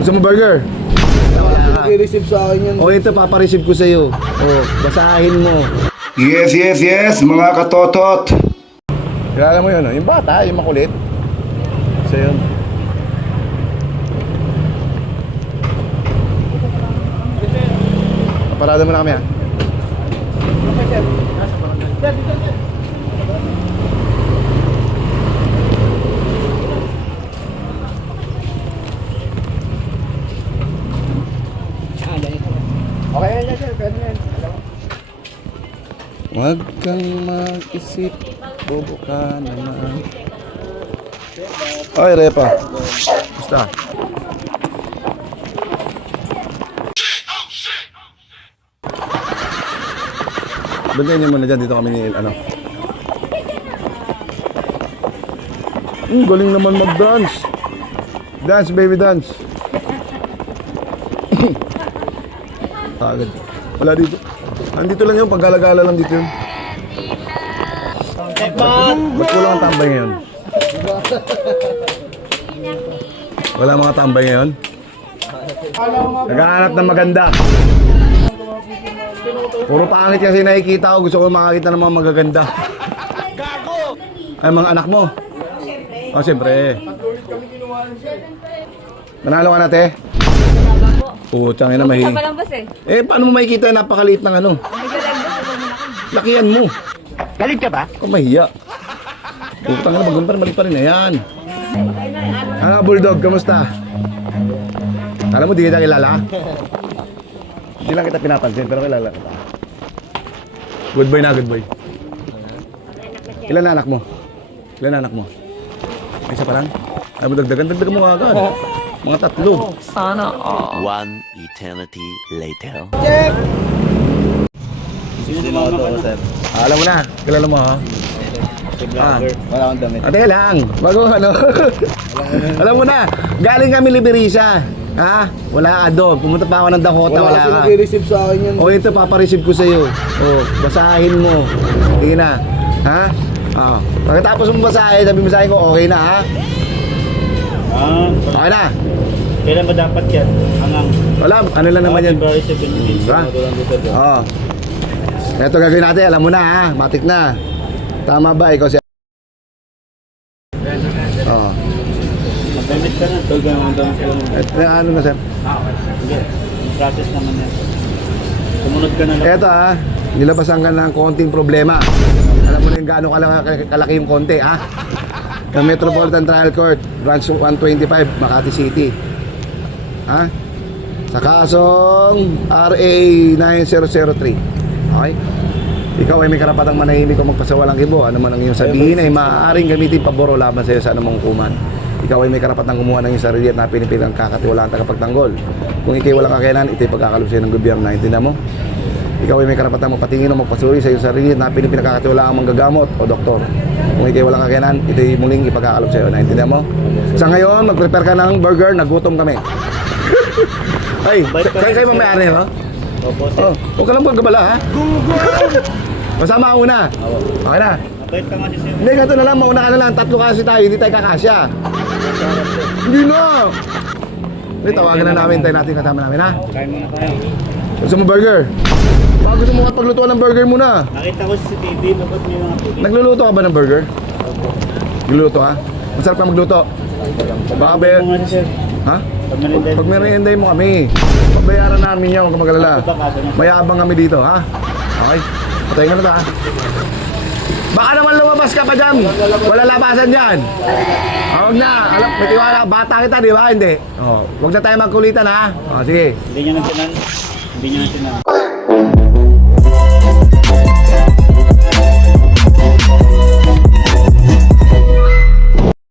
Gusto mo burger? Wala ka. Nag-receive sa akin yan. O ito, papareceive ko sa'yo. O, basahin mo. Yes, yes, yes, mga katotot. Kilala mo yun, no? Yung bata, yung makulit. Isa yun. Parada mo na kami, ha? Okay, yan, sir. Pwede yan. Huwag kang mag-isip, bobo ka naman. Ay, Repa. Basta. Bagay niyo muna dyan, dito kami ni ano. Galing naman mag-dance. Dance, baby, dance. Agad. Wala dito. Andito lang yung paggalagala lang dito yun. Ba't kulang ang tambay ngayon? Wala mga tambay ngayon? Naghahanap ng maganda. Puro pangit kasi nakikita ko. Gusto ko makakita ng mga magaganda. Ay, mga anak mo? Oh, siyempre. Manalo ka na, te? Putang ina, mahilig. Pa lang boss eh. Eh, paano mo makikita yung napakaliit ng ano? Nag-live boss ako muna ako. Lakihan mo. Galit ka ba? Kung mahiya. Putang ina, magun pa rin, mali pa rin. Ayan. Ano, Bulldog, kamusta? Alam mo, di kita kilala. Hindi lang kita pinapansin, pero kilala kita. Good boy na, good boy. Ilan na anak mo? Ilan na anak mo? Ay, isa pa lang? Ay, mo dagdagan mo agad. Mga tatlo. One eternity later. Alam mo na, kilala mo ha? Wala akong damit. Teka lang, bago ano. Alam mo na, galing kami Liberisa. Ha? Wala ka doon. Pumunta pa ako ng Dakota, Wala wala kasi ka. nag-receive sa akin yan. O ito, papareceive ko sa'yo. O, basahin mo. Sige na. Ha? O. Pagkatapos mo basahin, sabi mo sa akin ko, okay na ha? Okay na. Kailan ba dapat yan? Hanggang Wala, ano lang naman yan. February 17. Ha? Oo. Ito gagawin natin, alam mo na ha, matik na. Tama ba? Ikaw si... Oo. Mag-limit ka na. Tol, gano'n ka lang. Ito, ano na sir? Hindi. Yung process naman yan. Sumunod ka na lang. Ito ha, nilabasan ka ng konting problema. Alam mo na yung gano'ng kalaki yung konti ha? Ng Metropolitan Trial Court, Branch 125, Makati City. Ha? Sa kasong RA 9003. Okay? Ikaw ay may karapatang manahimik o magpasawalang kibo. Ano man ang iyong sabihin ay maaaring gamitin pabor o laban sa iyo sa anumang hukuman. Ikaw ay may karapatang kumuha ng iyong sarili at napinipilang kakatiwalaan tagapagtanggol. Kung ikay walang kakayanan, ito'y pagkakalob sa iyo ng gobyerno. Naintindihan mo? Ikaw ay may karapatang magpatingin o magpasuri sa iyong sarili at napinipilang kakatiwalaan manggagamot o doktor. Kung ikay walang kakayanan, ito'y muling ipagkakalob sa iyo. Naintindihan mo? Sa ngayon, mag-prepare ka ng burger, nagutom kami. Ay, kayo ba may-ari, ha? Opo, sir. Oh, huwag ka lang pagkabala, ha? Masama ako na. Okay na. Mabait ka nga si sir. Hindi, ganito na lang, mauna ka na lang. Tatlo kasi tayo, hindi tayo kakasya. Hindi na. Hindi, tawagan na namin, tayo natin kasama namin, ha? Kain muna tayo. Gusto mo burger? Baka gusto mo paglutuan ng burger muna. Nakita ko sa TV, lubot mo yung mga TV. Nagluluto ka ba ng burger? Nagluluto, ha? Masarap ka magluto. Baka ba, Ito nga si sir. ha? Pag malinday. Pag merienday mo kami, pagbayaran namin yan, huwag ka magalala. Mayabang kami dito, ha? Okay? Patayin ka na ta, ha? Baka naman lumabas ka pa dyan. Wala labasan dyan. Huwag na. Alam, may tiwala. Bata kita, di ba? Hindi. Oh, huwag na tayo magkulitan, ha? Oh, sige. Hindi niya nagsinan. Hindi niya nagsinan.